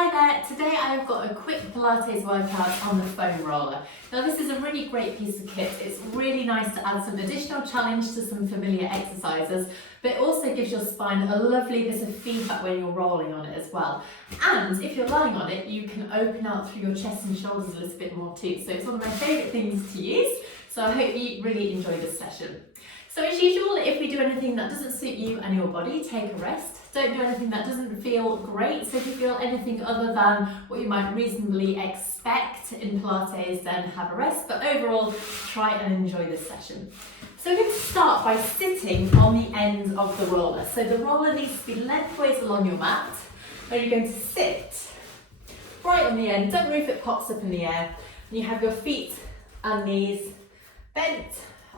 Hi there, today I've got a quick Pilates workout on the foam roller. Now this is a really great piece of kit. It's really nice to add some additional challenge to some familiar exercises, but it also gives your spine a lovely bit of feedback when you're rolling on it as well. And if you're lying on it, you can open out through your chest and shoulders a little bit more too. So it's one of my favourite things to use, so I hope you really enjoy this session. So as usual, if we do anything that doesn't suit you and your body, take a rest. Don't do anything that doesn't feel great. So if you feel anything other than what you might reasonably expect in Pilates, then have a rest. But overall, try and enjoy this session. So we're going to start by sitting on the end of the roller. So the roller needs to be lengthways along your mat, and you're going to sit right on the end. Don't worry if it pops up in the air. And you have your feet and knees bent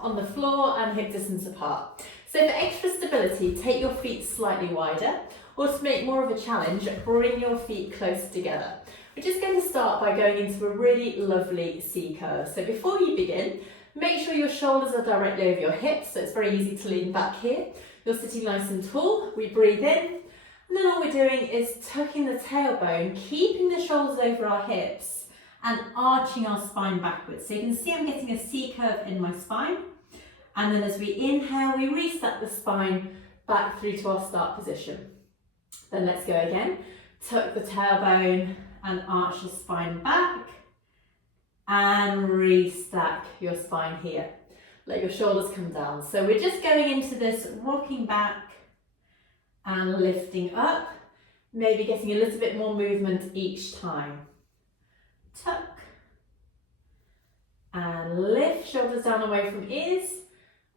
on the floor and hip distance apart. So for extra stability, take your feet slightly wider, or to make more of a challenge, bring your feet closer together. We're just going to start by going into a really lovely C curve. So before you begin, make sure your shoulders are directly over your hips, so it's very easy to lean back here. You're sitting nice and tall. We breathe in, and then all we're doing is tucking the tailbone, keeping the shoulders over our hips, and arching our spine backwards. So you can see I'm getting a C curve in my spine. And then as we inhale, we reset the spine back through to our start position. Then let's go again. Tuck the tailbone and arch the spine back. And restack your spine here. Let your shoulders come down. So we're just going into this rocking back and lifting up. Maybe getting a little bit more movement each time. Tuck. And lift, shoulders down away from ears.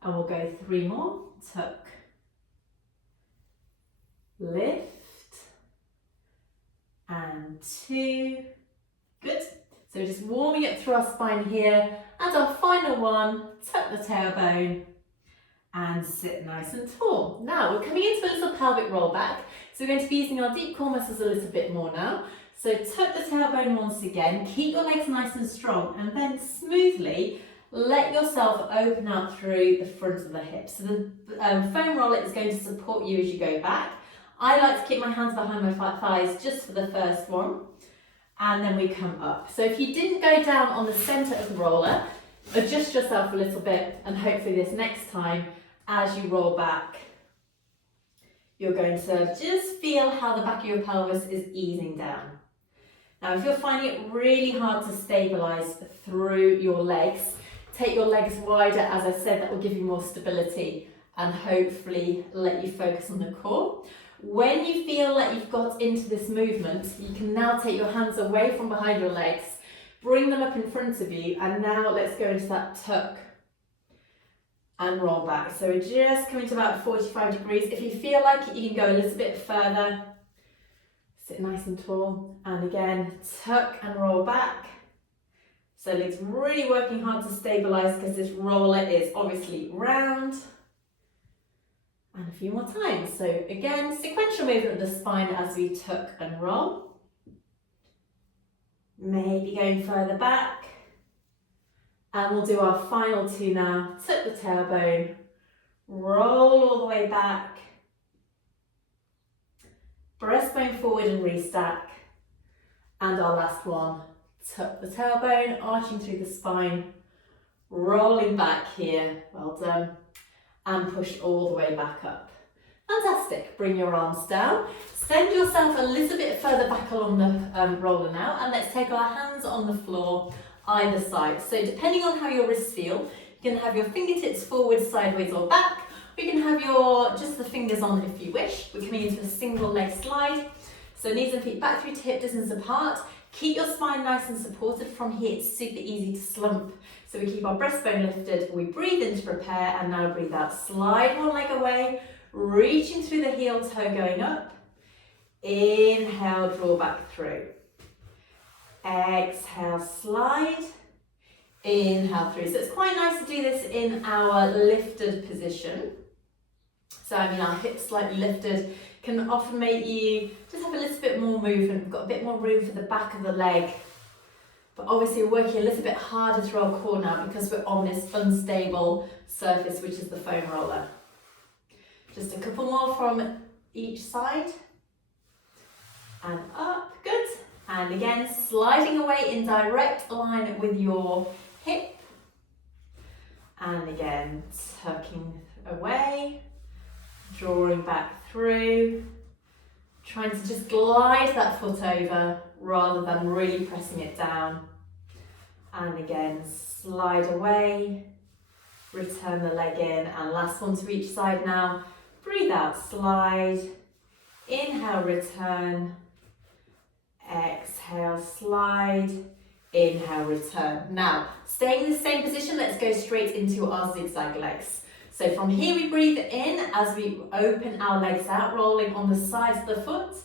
And we'll go 3 more. Tuck, lift, and 2. Good. So just warming it through our spine here. And our final one, tuck the tailbone and sit nice and tall. Now we're coming into a little pelvic roll back. So we're going to be using our deep core muscles a little bit more now. So tuck the tailbone once again, keep your legs nice and strong, and then smoothly let yourself open out through the front of the hips. So the foam roller is going to support you as you go back. I like to keep my hands behind my thighs just for the first one. And then we come up. So if you didn't go down on the centre of the roller, adjust yourself a little bit, and hopefully this next time, as you roll back, you're going to just feel how the back of your pelvis is easing down. Now, if you're finding it really hard to stabilise through your legs, take your legs wider. As I said, that will give you more stability and hopefully let you focus on the core. When you feel like you've got into this movement, you can now take your hands away from behind your legs, bring them up in front of you, and now let's go into that tuck and roll back. So we're just coming to about 45 degrees. If you feel like it, you can go a little bit further. Sit nice and tall, and again, tuck and roll back. So it's really working hard to stabilise because this roller is obviously round. And a few more times. So again, sequential movement of the spine as we tuck and roll. Maybe going further back. And we'll do our final 2 now. Tuck the tailbone, roll all the way back. Breastbone forward and restack. And our last one. Tuck the tailbone, arching through the spine, rolling back here, well done, and push all the way back up. Fantastic, bring your arms down, send yourself a little bit further back along the roller now, and let's take our hands on the floor, either side. So depending on how your wrists feel, you can have your fingertips forward, sideways or back. We can have just the fingers on if you wish. We're coming into a single leg slide. So knees and feet back through to hip distance apart. Keep your spine nice and supported. From here, it's super easy to slump. So we keep our breastbone lifted, we breathe in to prepare, and now breathe out. Slide one leg away, reaching through the heel toe going up. Inhale, draw back through. Exhale, slide. Inhale through. So it's quite nice to do this in our lifted position. So our hips slightly lifted can often make you just have a little bit more movement. We've got a bit more room for the back of the leg. But obviously we're working a little bit harder through our core now because we're on this unstable surface, which is the foam roller. Just a couple more from each side. And up, good. And again, sliding away in direct line with your hip. And again, tucking away, drawing back through, trying to just glide that foot over rather than really pressing it down. And again, slide away, return the leg in, and last one to each side now. Breathe out, slide, inhale, return, exhale, slide, inhale, return. Now, staying in the same position, let's go straight into our zigzag legs. So from here we breathe in as we open our legs out, rolling on the sides of the foot.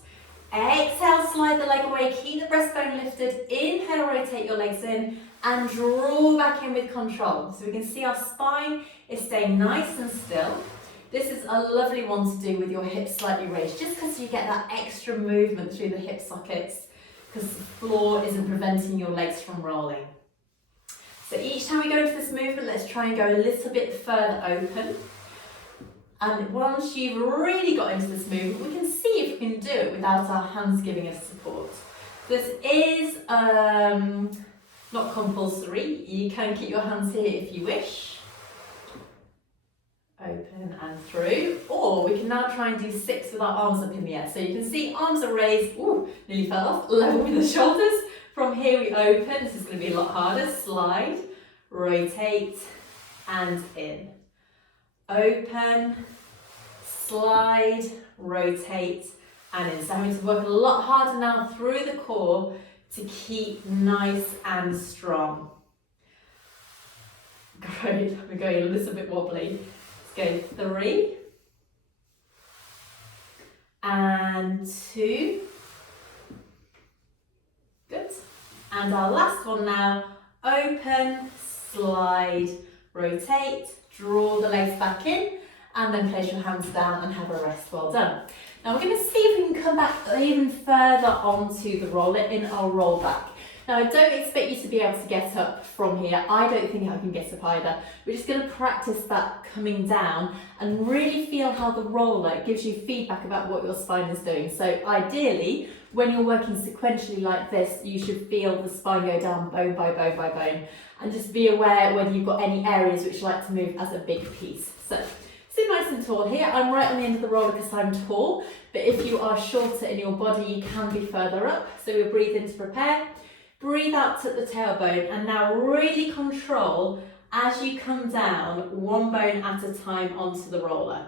Exhale, slide the leg away, keep the breastbone lifted. Inhale, rotate your legs in and draw back in with control. So we can see our spine is staying nice and still. This is a lovely one to do with your hips slightly raised, just because you get that extra movement through the hip sockets, because the floor isn't preventing your legs from rolling. So each time we go into this movement, let's try and go a little bit further open. And once you've really got into this movement, we can see if we can do it without our hands giving us support. This is not compulsory. You can keep your hands here if you wish. Open and through. Or we can now try and do 6 with our arms up in the air. So you can see arms are raised. Ooh, nearly fell off. Level with the shoulders. From here we open. This is going to be a lot harder. Slide, rotate, and in. Open, slide, rotate, and in. So having to work a lot harder now through the core to keep nice and strong. Great. We're going a little bit wobbly. Let's go 3 and 2. Good. And our last one now. Open, slide, rotate, draw the legs back in, and then place your hands down and have a rest. Well done. Now we're going to see if we can come back even further onto the roller in our roll back. Now I don't expect you to be able to get up from here. I don't think I can get up either. We're just going to practice that coming down and really feel how the roller gives you feedback about what your spine is doing. So ideally, when you're working sequentially like this, you should feel the spine go down bone by bone by bone, and just be aware whether you've got any areas which you like to move as a big piece. So sit nice and tall here. I'm right on the end of the roller because I'm tall, but if you are shorter in your body, you can be further up. So we'll breathe in to prepare. Breathe out to the tailbone, and now really control as you come down, one bone at a time onto the roller.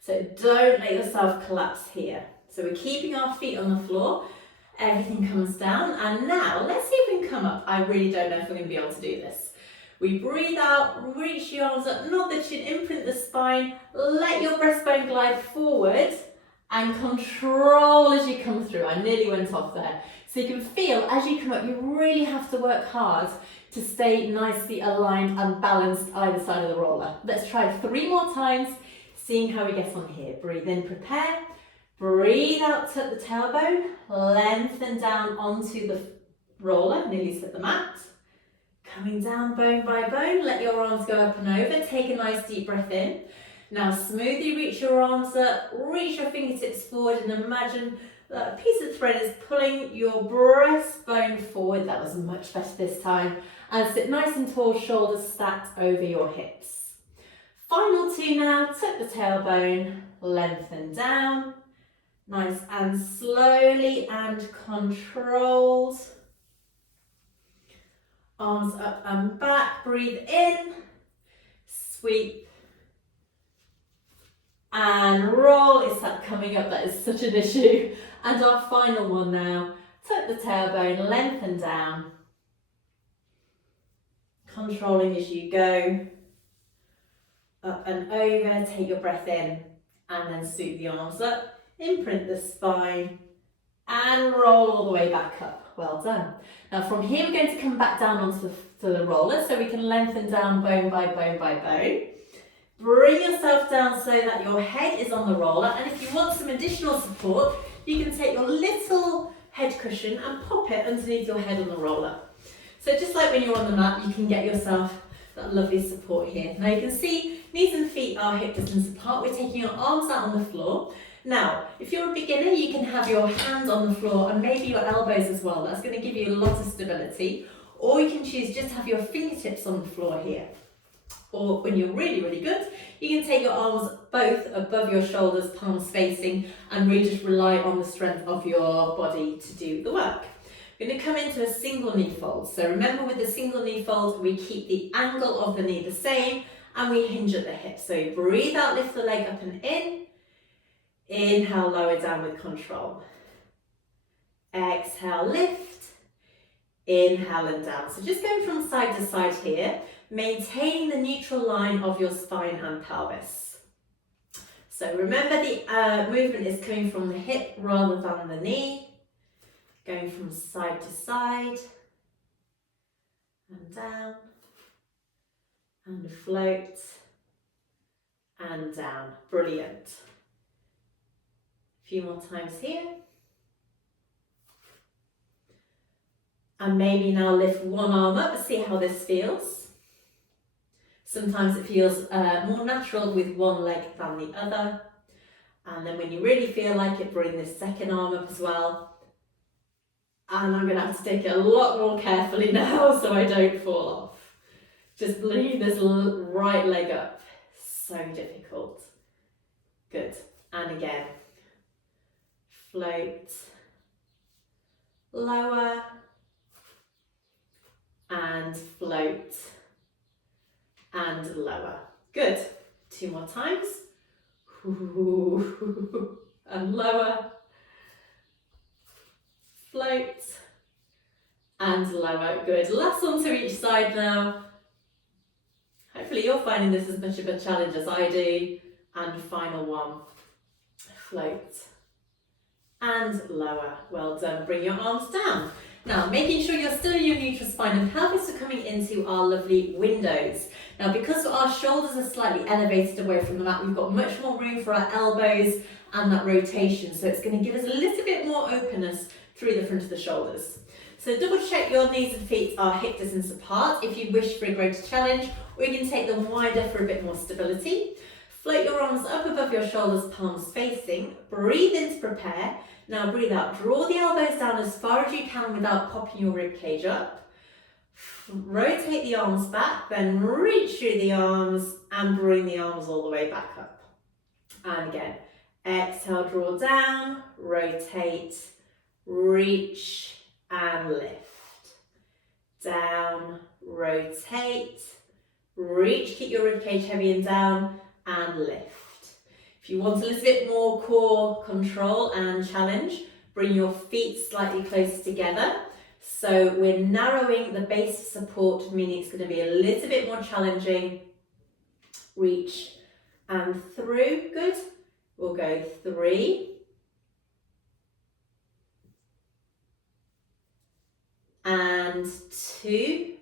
So don't let yourself collapse here. So we're keeping our feet on the floor, everything comes down, and now let's see if we can come up. I really don't know if we're going to be able to do this. We breathe out, reach your arms up, nod the chin, imprint the spine, let your breastbone glide forward, and control as you come through. I nearly went off there. So you can feel as you come up, you really have to work hard to stay nicely aligned and balanced either side of the roller. Let's try 3 more times, seeing how we get on here. Breathe in, prepare. Breathe out to the tailbone, lengthen down onto the roller, nearly hit the mat. Coming down bone by bone, let your arms go up and over. Take a nice deep breath in. Now smoothly reach your arms up, reach your fingertips forward, and imagine that a piece of thread is pulling your breastbone forward. That was much better this time. And sit nice and tall, shoulders stacked over your hips. Final 2 now, tuck the tailbone, lengthen down. Nice and slowly and controlled. Arms up and back, breathe in, sweep, and roll. It's that coming up that is such an issue. And our final one now, tuck the tailbone, lengthen down, controlling as you go, up and over, take your breath in, and then sweep the arms up, imprint the spine, and roll all the way back up. Well done. Now from here we're going to come back down onto the roller, so we can lengthen down bone by bone by bone. Bring yourself down so that your head is on the roller, and if you want some additional support, you can take your little head cushion and pop it underneath your head on the roller. So just like when you're on the mat, you can get yourself that lovely support here. Now you can see knees and feet are hip distance apart. We're taking our arms out on the floor. Now, if you're a beginner, you can have your hands on the floor and maybe your elbows as well. That's going to give you a lot of stability. Or you can choose just to have your fingertips on the floor here. Or when you're really, really good, you can take your arms both above your shoulders, palms facing, and really just rely on the strength of your body to do the work. We're going to come into a single knee fold. So remember, with the single knee fold, we keep the angle of the knee the same and we hinge at the hip. So breathe out, lift the leg up and in. Inhale, lower down with control. Exhale, lift. Inhale and down. So just going from side to side here, maintaining the neutral line of your spine and pelvis. So remember, the movement is coming from the hip rather than the knee. Going from side to side and down and float and down. Brilliant. A few more times here. And maybe now lift one arm up and see how this feels. Sometimes it feels more natural with one leg than the other. And then when you really feel like it, bring this second arm up as well. And I'm going to have to take it a lot more carefully now so I don't fall off. Just bring this right leg up. So difficult. Good. And again. Float. Lower. And float. And lower. Good. 2 more times. And lower. Float and lower. Good. Last one to each side now. Hopefully you're finding this as much of a challenge as I do. And final one. Float and lower. Well done. Bring your arms down. Now, making sure you're still in your neutral spine and pelvis are coming into our lovely windows. Now, because our shoulders are slightly elevated away from the mat, we've got much more room for our elbows and that rotation. So it's going to give us a little bit more openness through the front of the shoulders. So double check your knees and feet are hip distance apart if you wish for a greater challenge, or you can take them wider for a bit more stability. Float your arms up above your shoulders, palms facing. Breathe in to prepare. Now breathe out. Draw the elbows down as far as you can without popping your rib cage up. Rotate the arms back, then reach through the arms and bring the arms all the way back up. And again, exhale, draw down, rotate, reach and lift. Down, rotate, reach, keep your ribcage heavy and down and lift. If you want a little bit more core control and challenge, bring your feet slightly closer together. So we're narrowing the base of support, meaning it's going to be a little bit more challenging. Reach and through. Good. We'll go 3. And 2.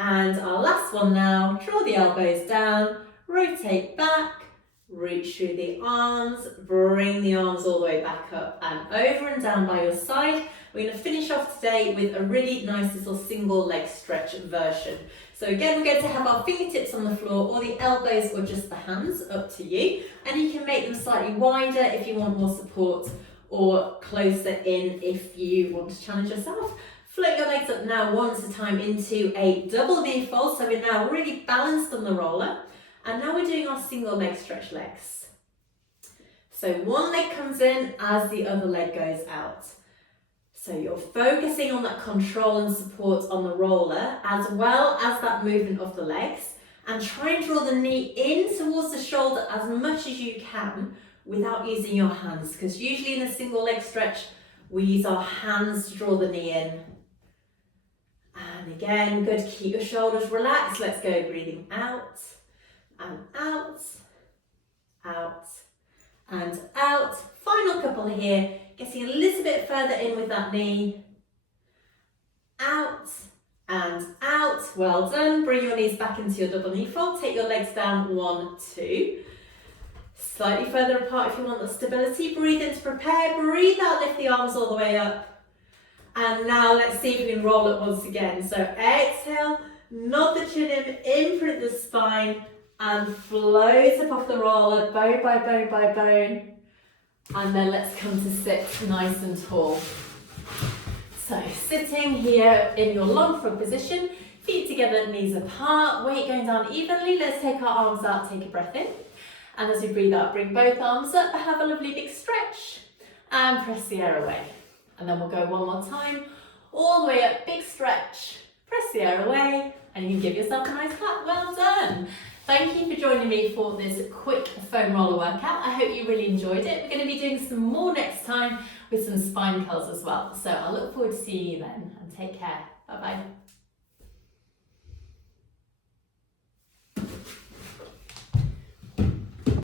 And our last one now, draw the elbows down, rotate back, reach through the arms, bring the arms all the way back up and over and down by your side. We're going to finish off today with a really nice little single leg stretch version. So again, we're going to have our fingertips on the floor or the elbows or just the hands, up to you. And you can make them slightly wider if you want more support, or closer in if you want to challenge yourself. Float your legs up now one at a time into a double knee fold. So we're now really balanced on the roller. And now we're doing our single leg stretch legs. So one leg comes in as the other leg goes out. So you're focusing on that control and support on the roller, as well as that movement of the legs. And try and draw the knee in towards the shoulder as much as you can without using your hands. Because usually in a single leg stretch, we use our hands to draw the knee in. And again, good, keep your shoulders relaxed. Let's go, breathing out and out, out and out. Final couple here, getting a little bit further in with that knee. Out and out, well done. Bring your knees back into your double knee fold. Take your legs down, 1, 2. Slightly further apart if you want the stability. Breathe in to prepare, breathe out, lift the arms all the way up. And now let's see if we can roll it once again. So exhale, nod the chin in, imprint the spine, and float up off the roller, bone by bone by bone. And then let's come to sit nice and tall. So sitting here in your long frog position, feet together, knees apart, weight going down evenly. Let's take our arms out, take a breath in. And as we breathe out, bring both arms up, have a lovely big stretch and press the air away. And then we'll go one more time, all the way up, big stretch, press the air away, and you can give yourself a nice clap. Well done. Thank you for joining me for this quick foam roller workout. I hope you really enjoyed it. We're going to be doing some more next time with some spine curls as well. So I look forward to seeing you then, and take care. Bye bye.